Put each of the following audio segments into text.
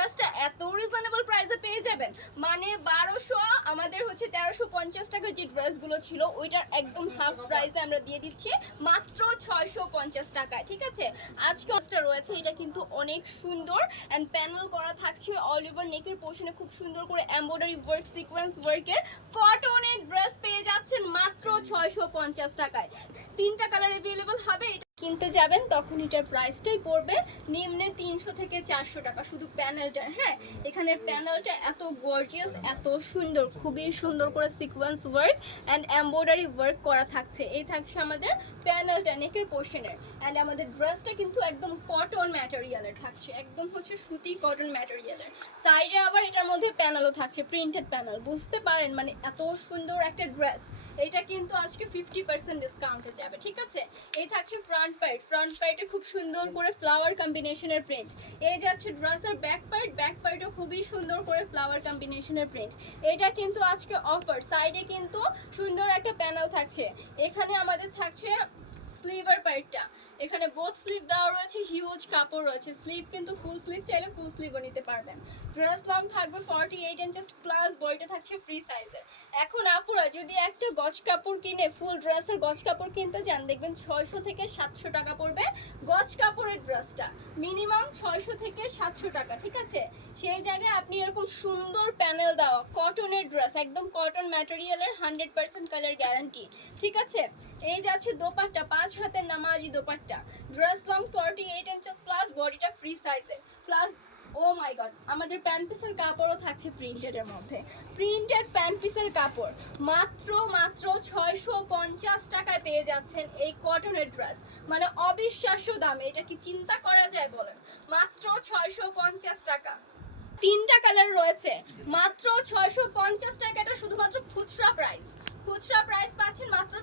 ড্রেসটা এত রিজনেবল প্রাইসে পেয়ে যাবেন। মানে বারোশো, আমাদের হচ্ছে তেরোশো পঞ্চাশ টাকার যে ড্রেসগুলো ছিল, ওইটার একদম হাফ প্রাইসে আমরা দিয়ে দিচ্ছি, মাত্র ছয়শো পঞ্চাশ টাকায়, ঠিক আছে? আজকে ড্রেসটা রয়েছে, এটা কিন্তু অনেক সুন্দর অ্যান্ড প্যানেল করা থাকছে অল ওভার নেকের পোর্শনে খুব সুন্দর করে এমব্রয়ডারি ওয়ার্ক সিকোয়েন্স ওয়ার্কের কটনের ড্রেস পেয়ে যাচ্ছেন মাত্র ছয়শো পঞ্চাশ টাকায়। তিনটা কালার অ্যাভেলেবল হবে, এটা কিনতে যাবেন, তখন এটার প্রাইসটাই পড়বে। নিম্নে তিনশো থেকে চারশো টাকা শুধু প্যানেলটা হ্যাঁ? এখানের প্যানেলটা এত গর্জিয়াস এত সুন্দর, খুবই সুন্দর করে sequence work and embroidery work করা থাকছে। এই থাকছে আমাদের প্যানেলটা নেকের পোর্শনের অ্যান্ড আমাদের ড্রেসটা কিন্তু একদম কটন ম্যাটেরিয়ালের থাকছে। একদম হচ্ছে সুতি কটন ম্যাটেরিয়ালের সাইডে আবার এটার মধ্যে প্যানেলও থাকছে প্রিন্টেড প্যানেল বুঝতে পারেন মানে এত সুন্দর একটা ড্রেস এটা কিন্তু আজকে ফিফটি পার্সেন্ট ডিসকাউন্টে যাবে, ঠিক আছে? এই থাকছে ফ্রন্ট পার্ট ফ্রন্ট পার্টে খুব সুন্দর করে ফ্লাওয়ার কম্বিনেশনের প্রিন্ট এই যাচ্ছে ড্রেসের ব্যাক পার্ট ব্যাক পার্টও খুবই সুন্দর করে ফ্লাওয়ার কম্বিনেশনের প্রিন্ট এটা কিন্তু আজকে অফার সাইডে কিন্তু সুন্দর একটা প্যানেল থাকছে। এখানে আমাদের থাকছে স্লিভার পার্টটা। এখানে বোথ স্লিভ দেওয়া রয়েছে হিউজ কাপড় রয়েছে। স্লিভ কিন্তু ফুল স্লিভ চাইলে ফুল স্লিভও নিতে পারবেন। ড্রেস লং থাকবে ফর্টি এইট ইঞ্চেস প্লাস বডিটা থাকছে ফ্রি সাইজের এখন আপুরা, যদি একটা গজ কাপড় কিনে ফুল ড্রেসের গজ কাপড় কিনতে যান দেখবেন ছয়শো থেকে সাতশো টাকা পড়বে গজ কাপড়ের ড্রেসটা মিনিমাম ছয়শো থেকে সাতশো টাকা, ঠিক আছে? সেই জায়গায় আপনি এরকম সুন্দর প্যানেল দেওয়া কটনের ড্রেস একদম কটন ম্যাটেরিয়ালের হান্ড্রেড পার্সেন্ট কালার গ্যারান্টি ঠিক আছে? এই যাচ্ছে দোপাট্টা, পাঁচ হাতের নামাজি dupatta. Dress long forty eight inches plus বডিটা ফ্রি সাইজের প্লাস ও মাই গড আমাদের প্যান্ট পিসের কাপড়ও থাকছে প্রিন্টেডের মধ্যে। প্রিন্টেড প্যান্ট পিসের কাপড়। মাত্র মাত্র ছয়শো পঞ্চাশ টাকায় পেয়ে যাচ্ছেন এই কটনের ড্রেস মানে অবিশ্বাস্য দামে, এটা কি চিন্তা করা যায় বলেন? মাত্র ছয়শো পঞ্চাশ টাকা। তিনটা কালার রয়েছে। মাত্র ছয়শো পঞ্চাশ টাকাটা শুধুমাত্র খুচরা প্রাইস খুচরা প্রাইস পাচ্ছেন মাত্র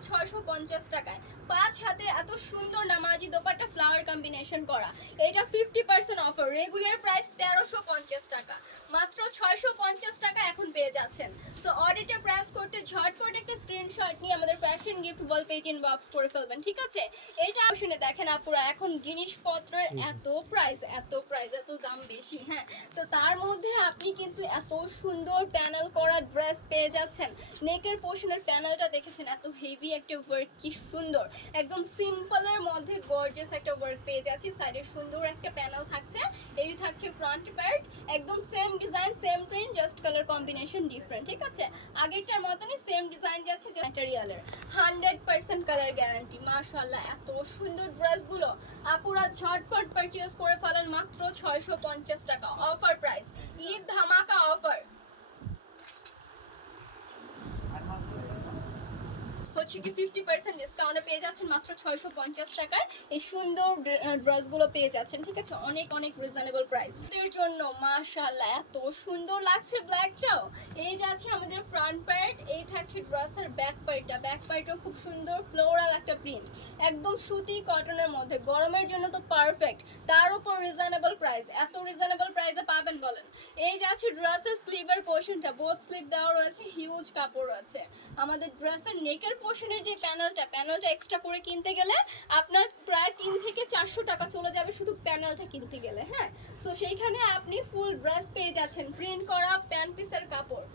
পঞ্চাশ টাকায়। পাঁচ হাতের এত সুন্দর নামাজি দোপাট্টা ফ্লাওয়ার কম্বিনেশন করা। এটা fifty percent offer regular price তেরোশো পঞ্চাশ টাকা। মাত্র ছয়শো পঞ্চাশ টাকা এখন পেয়ে যাচ্ছেন। তো অর্ডারটা প্রেস করতে ঝটপট একটা স্ক্রিনশট নিয়ে আমাদের fashion gift wall page inbox করে ফেলবেন ঠিক আছে? এইটা শুনে দেখেন আপুরা এখন জিনিসপত্রের এত প্রাইস এত প্রাইস এত দাম বেশি হ্যাঁ? তো তার মধ্যে আপনি কিন্তু এত সুন্দর প্যানেল করা ড্রেস পেয়ে যাচ্ছেন। নেকের পোর্শনের প্যানেলটা দেখেছেন এত হেভি একটা ওয়ার্ক কি সুন্দর। একদম সিম্পলের মধ্যে গর্জিয়াস একটা ওয়ার্ক পেয়ে যাচ্ছি। সাইডে সুন্দর একটা প্যানেল থাকছে। এই থাকছে ফ্রন্ট পার্ট একদম same design same print just colour combination different ঠিক আছে? আগেরটার মতনই সেম ডিজাইন যাচ্ছে ম্যাটেরিয়ালের হান্ড্রেড পার্সেন্ট কালার গ্যারান্টি মাশাল্লাহ এত সুন্দর ড্রেসগুলো আপুরা ঝটপট পারচেজ করে ফেলেন মাত্র ছয়শো পঞ্চাশ টাকা। অফার প্রাইস ঈদ ধামাকা অফার হচ্ছে কি ফিফটি পার্সেন্ট ডিসকাউন্টে পেয়ে যাচ্ছেন মাত্র ছয়শো পঞ্চাশ টাকায়। এই সুন্দর ড্রেসগুলো পেয়ে যাচ্ছেন, ঠিক আছে? অনেক অনেক রিজনেবল প্রাইস এর জন্য মাশাআল্লাহ, এত সুন্দর লাগছে ব্ল্যাকটাও এই যাচ্ছে আমাদের ফ্রন্ট পার্ট এই থাকছে ড্রেসের ব্যাক পার্টটা ব্যাক পার্টও খুব সুন্দর ফ্লোরাল একটা প্রিন্ট একদম সুতি কটনের মধ্যে। গরমের জন্য তো পারফেক্ট তার উপর রিজনেবল প্রাইস এত রিজনেবল প্রাইসে পাবেন বলেন। এই যাচ্ছে ড্রেসের স্লিভের পোর্শনটা বোথ স্লিভ দেওয়া রয়েছে হিউজ কাপড় আছে আমাদের ড্রেসের নেকের পোর্শনের যে প্যানেলটা প্যানেলটা এক্সট্রা করে কিনতে গেলে আপনার প্রায় তিন থেকে চারশো টাকা চলে যাবে শুধু প্যানেলটা কিনতে গেলে হ্যাঁ? তো সেইখানে আপনি ফুল ড্রেস পেয়ে যাচ্ছেন প্রিন্ট করা প্যান্ট পিসের কাপড়।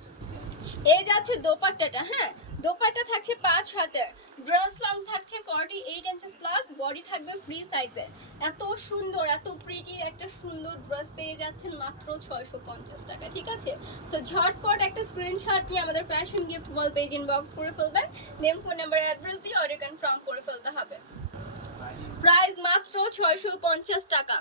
এই যাচ্ছে দোপাট্টাটা হ্যাঁ? দোপাট্টা থাকছে পাঁচ হাতের। ড্রেস লং থাকছে forty eight inches plus body থাকবে ফ্রি সাইজের এত সুন্দর, এত প্রিটি একটা সুন্দর ড্রেস পেয়ে যাচ্ছেন মাত্র ছয়শো পঞ্চাশ টাকা, ঠিক আছে? তো ঝটপট একটা স্ক্রিনশট নিয়ে আমাদের fashion gift wall page inbox করে ফেলবেন। নেম ফোন নাম্বার অ্যাড্রেস দিয়ে অর্ডার কনফার্ম করে ফেলতে হবে। প্রাইস মাত্র ছয়শো পঞ্চাশ টাকা।